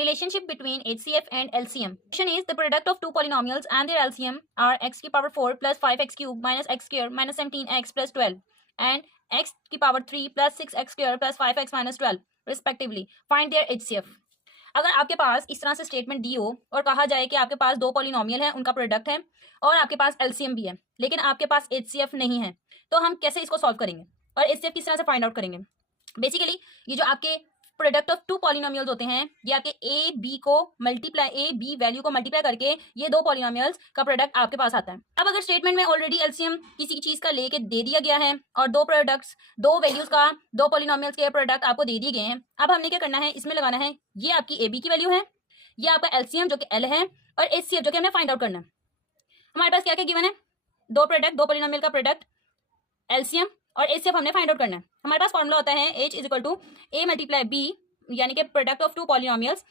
Relationship between HCF and LCM. Question is the product of two polynomials and their LCM are x की power 4 plus 5x cube minus x square minus 17x plus 12 and x की power 3 plus 6x square plus 5x minus 12 respectively. Find their HCF. अगर आपके पास इस तरह से statement दी हो और कहा जाए कि आपके पास दो पॉलिनोमियल है, उनका प्रोडक्ट है और आपके पास एलसीएम भी है, लेकिन आपके पास एचसीएफ नहीं है, तो हम कैसे इसको सॉल्व करेंगे और एचसीएफ किस तरह से फाइंड आउट करेंगे? बेसिकली ये जो आपके प्रोडक्ट ऑफ टू पॉलिनोमियल्स होते हैं, ये आपके ए बी वैल्यू को मल्टीप्लाई करके ये दो पॉलिनोमियल्स का प्रोडक्ट आपके पास आता है। अब अगर स्टेटमेंट में ऑलरेडी एलसीएम किसी चीज का लेके दे दिया गया है और दो वैल्यूज का दो पॉलिनोमियल्स के प्रोडक्ट आपको दे दिए गए हैं, अब हमने क्या करना है, इसमें लगाना है ये आपकी ए बी की वैल्यू है, ये आपका एलसीएम जो कि एल है और एचसीएफ जो कि हमें फाइंड आउट करना है। हमारे पास क्या क्या गिवन है, दो पॉलिनोमियल का प्रोडक्ट, एलसीएम और एचसीएफ हमने फाइंड आउट करना है। हमारे पास फॉर्मूला होता है H = A × B, यानी कि प्रोडक्ट ऑफ टू पॉलिनोमियल्स